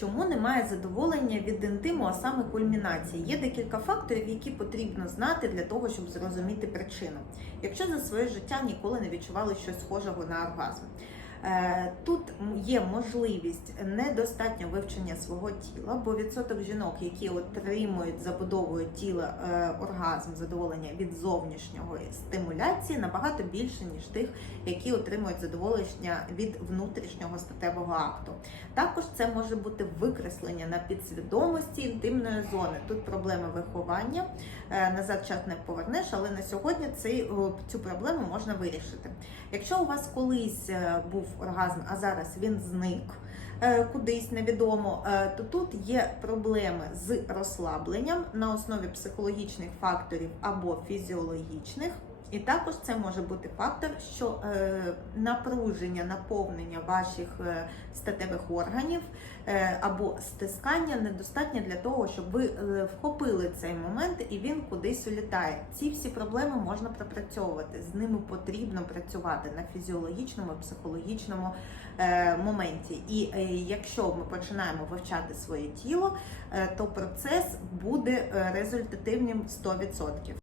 чому немає задоволення від інтиму, а саме кульмінації? Є декілька факторів, які потрібно знати для того, щоб зрозуміти причину. Якщо за своє життя ніколи не відчували щось схожого на оргазм. Е, Тут є можливість недостатньо вивчення свого тіла, бо відсоток жінок, які отримують, забудовують тіло е, оргазм, задоволення від зовнішнього стимуляції, набагато більше ніж тих, які отримують задоволення від внутрішнього статевого акту. Також це може бути викреслення на підсвідомості інтимної зони. Тут проблеми виховання е, назад час не повернеш, але на сьогодні цю проблему можна вирішити. Якщо у вас колись був оргазм, а зараз він зник. е, Кудись невідомо, е, то тут є проблеми з розслабленням на основі психологічних факторів або фізіологічних. І також це може бути фактор, що е, напруження, наповнення ваших е, статевих органів е, або стискання недостатньо для того, щоб ви вхопили цей момент і він кудись улітає. Ці всі проблеми можна пропрацьовувати. З ними потрібно працювати на фізіологічному, психологічному моменті. І якщо ми починаємо вивчати своє тіло, то процес буде результативним 100%.